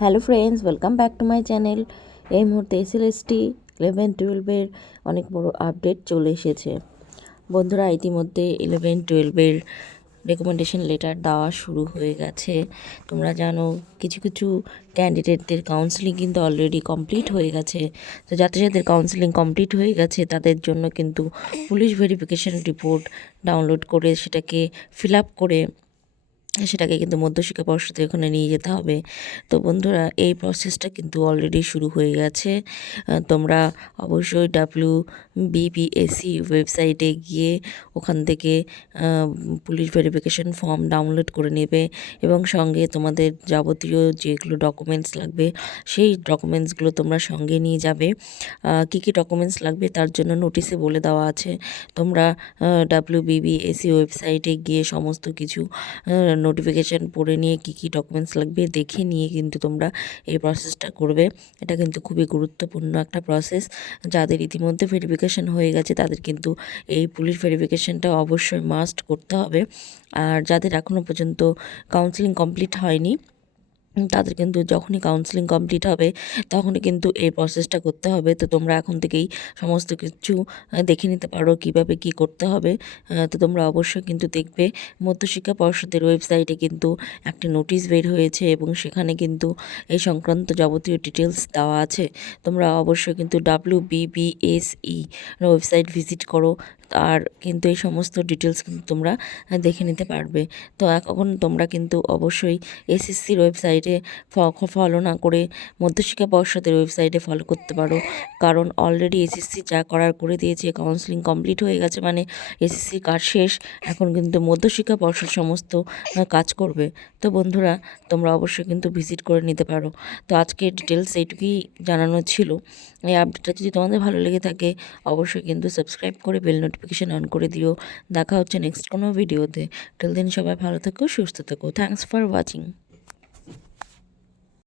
Hello friends, welcome back to my channel. এই মুহূর্তে SLST 11-12-এর অনেক বড় আপডেট চলে এসেছে। বন্ধুরা, ইতিমধ্যে 11-12-এর রেকমেন্ডেশন লেটার দেওয়া শুরু হয়ে গেছে। তোমরা জানো কিছু কিছু ক্যান্ডিডেটদের কাউন্সেলিং কিন্তু অলরেডি কমপ্লিট হয়ে গেছে। তো যাদের যাদের কাউন্সেলিং কমপ্লিট হয়ে গেছে তাদের জন্য কিন্তু পুলিশ ভেরিফিকেশন রিপোর্ট ডাউনলোড করে সেটাকে ফিল আপ করে সেটাকে কিন্তু মধ্যশিক্ষা পর্ষদের ওখানে নিয়ে যেতে হবে। তো বন্ধুরা, এই প্রসেসটা কিন্তু অলরেডি শুরু হয়ে গেছে। তোমরা অবশ্যই WBPSC ওয়েবসাইটে গিয়ে ওখান থেকে পুলিশ ভেরিফিকেশন ফর্ম ডাউনলোড করে নেবে এবং সঙ্গে তোমাদের যাবতীয় যেগুলো ডকুমেন্টস লাগবে সেই ডকুমেন্টসগুলো তোমরা সঙ্গে নিয়ে যাবে। কী কী ডকুমেন্টস লাগবে তার জন্য নোটিশে বলে দেওয়া আছে। তোমরা WBPSC ওয়েবসাইটে গিয়ে সমস্ত কিছু নোটিফিকেশান পড়ে নিয়ে কী কী ডকুমেন্টস লাগবে দেখে নিয়ে কিন্তু তোমরা এই প্রসেসটা করবে। এটা কিন্তু খুবই গুরুত্বপূর্ণ একটা প্রসেস। যাদের ইতিমধ্যে ভেরিফিকেশান হয়ে গেছে তাদের কিন্তু এই পুলিশ ভেরিফিকেশানটা অবশ্যই মাস্ট করতে হবে। আর যাদের এখনও পর্যন্ত কাউন্সেলিং কমপ্লিট হয়নি তাদের কিন্তু যখনই কাউন্সেলিং কমপ্লিট হবে তখনই কিন্তু এই প্রসেসটা করতে হবে। তো তোমরা এখন থেকেই সমস্ত কিছু দেখে নিতে পারো কিভাবে কি করতে হবে। তো তোমরা অবশ্যই কিন্তু দেখবে মধ্যশিক্ষা পর্ষদের ওয়েবসাইটে কিন্তু একটা নোটিশ বের হয়েছে এবং সেখানে কিন্তু এই সংক্রান্ত যাবতীয় ডিটেলস দেওয়া আছে। তোমরা অবশ্যই কিন্তু WBPSE ওয়েবসাইট ভিজিট করো, আর কিন্তু এই সমস্ত ডিটেলস কিন্তু তোমরা দেখে নিতে পারবে। তো এখন তোমরা কিন্তু অবশ্যই এসএসসির ওয়েবসাইটে ফলো না করে মধ্যশিক্ষা পর্ষদের ওয়েবসাইটে ফলো করতে পারো, কারণ অলরেডি এসএসসি যা করার করে দিয়েছে। কাউন্সেলিং কমপ্লিট হয়ে গেছে মানে এসএসসির কাজ শেষ। এখন কিন্তু মধ্যশিক্ষা পর্ষদ সমস্ত কাজ করবে। তো বন্ধুরা, তোমরা অবশ্যই কিন্তু ভিজিট করে নিতে পারো। তো আজকে ডিটেলস এইটুকুই জানানো ছিল। এই আপডেটটা যদি তোমাদের ভালো লেগে থাকে অবশ্যই কিন্তু সাবস্ক্রাইব করে বেল নোটিফিকেশান অন করে দিও। দেখা হচ্ছে নেক্সট কোনো ভিডিওতে। টিল দেন সবাই ভালো থেকো, সুস্থ থেকো। Thanks for watching.